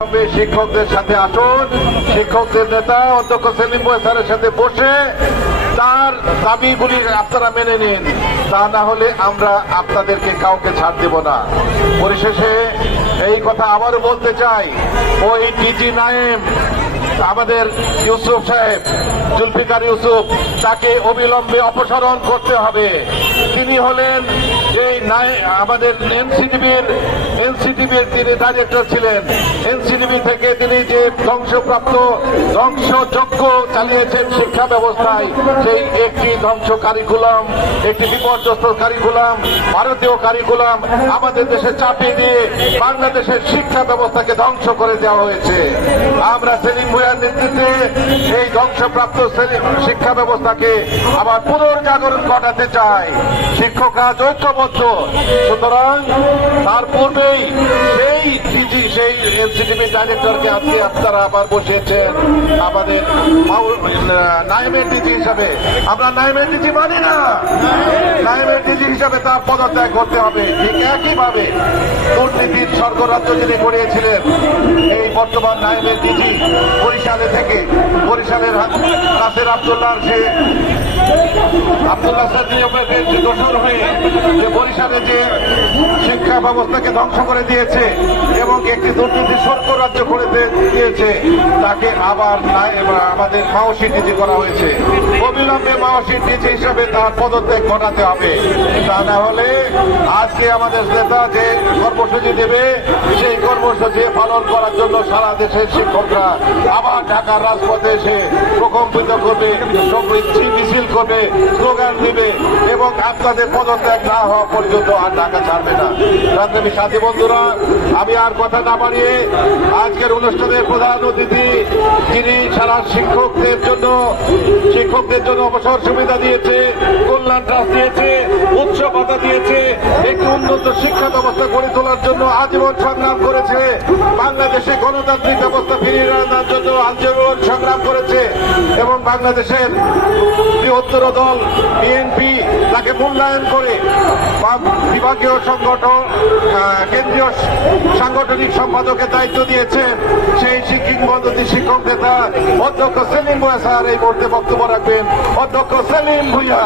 শিক্ষকদের সাথে আসুন, শিক্ষকদের নেতা অধ্যক্ষ সেলিম ভুঁইয়া স্যারের সাথে বসে তার দাবিগুলি আপনারা মেনে নিন, তা না হলে আমরা আপনাদেরকে কাউকে ছাড় দেব না। পরিশেষে এই কথা আবারও বলতে চাই, ওই ডিজি নায়েম আমাদের ইউসুফ সাহেব, জুলফিকার ইউসুফ, তাকে অবিলম্বে অপসারণ করতে হবে। তিনি হলেন যে আমাদের এনসিটিভির তিনি ডাইরেক্টর ছিলেন। এনসিটিভি থেকে তিনি যে ধ্বংসযজ্ঞ চালিয়েছেন শিক্ষা ব্যবস্থায়, সেই একটি ধ্বংস কারিকুলাম, একটি বিপর্যস্ত কারিকুলাম, ভারতীয় কারিকুলাম আমাদের দেশে চাপিয়ে দিয়ে বাংলাদেশের শিক্ষা ব্যবস্থাকে ধ্বংস করে দেওয়া হয়েছে। আমরা সেলিম ভুঁইয়ার নেতৃত্বে এই ধ্বংসপ্রাপ্ত শিক্ষা ব্যবস্থাকে আবার পুনর্জাগরণ ঘটাতে চাই। শিক্ষকরা ঐক্যবদ্ধ, সুতরাং তার পূর্বেই সেই এনসিটিভি ডাইরেক্টরকে আজকে আপনারা আবার বসিয়েছেন আমাদের নায়েমের ডিজি হিসাবে। আমরা নায়েমের ডিজি মানি না, নায়েমের ডিজি হিসাবে তার পদত্যাগ করতে হবে। ঠিক একইভাবে দুর্নীতির স্বর্গরাজ্য যিনি করিয়েছিলেন এই বর্তমান নায়েমের ডিজি বরিশালে থেকে, বরিশালের নাসির আব্দুল্লাহর সে আব্দুল্লাহ সাহেব দোষর হয়ে যে বরিশালে যে শিক্ষা ব্যবস্থাকে ধ্বংস করে দিয়েছে এবং একটি দুর্নীতির স্বর্গ রাজ্য করে দিয়েছে, তাকে আবার আমাদের মাওসি ডিজি করা হয়েছে। অবিলম্বে মাওসি ডিজি হিসাবে তার পদত্যাগ ঘটাতে হবে, তা না হলে আজকে আমাদের নেতা যে কর্মসূচি দেবে সেই কর্মসূচি পালন করার জন্য সারা দেশের শিক্ষকরা আবার ঢাকার রাজপথে এসে প্রকম্পিত করবে, মিছিল করবে, স্লোগান দিবে এবং আপনাদের পদত্যাগ না হওয়া পর্যন্ত আর ঢাকা ছাড়বে না। রাজনীতি সাথী বন্ধুরা, আমি আর কথা না বাড়িয়ে আজকের অনুষ্ঠানের প্রধান অতিথি, যিনি সারা শিক্ষকদের জন্য অবসর সুবিধা দিয়েছে, কল্যাণ ট্রাস্ট দিয়েছে, উচ্চ ভাতা দিয়েছে, একটি উন্নত শিক্ষা ব্যবস্থা গড়ে তোলার জন্য আজীবন সংগ্রাম করেছে, বাংলাদেশে গণতান্ত্রিক ব্যবস্থা ফিরিয়ে আনার জন্য আজীবন সংগ্রাম করেছে এবং বাংলাদেশের বৃহত্তর দল বিএনপি তাকে মূল্যায়ন করে বিভাগীয় সংগঠন কেন্দ্রীয় সাংগঠনিক সম্পাদকের দায়িত্ব দিয়েছেন। সেই কিংবদন্তি শিক্ষক নেতা অধ্যক্ষ সেলিম ভুঁইয়া স্যার এই মুহূর্তে বক্তব্য রাখবেন। অধ্যক্ষ সেলিম ভুঁইয়া।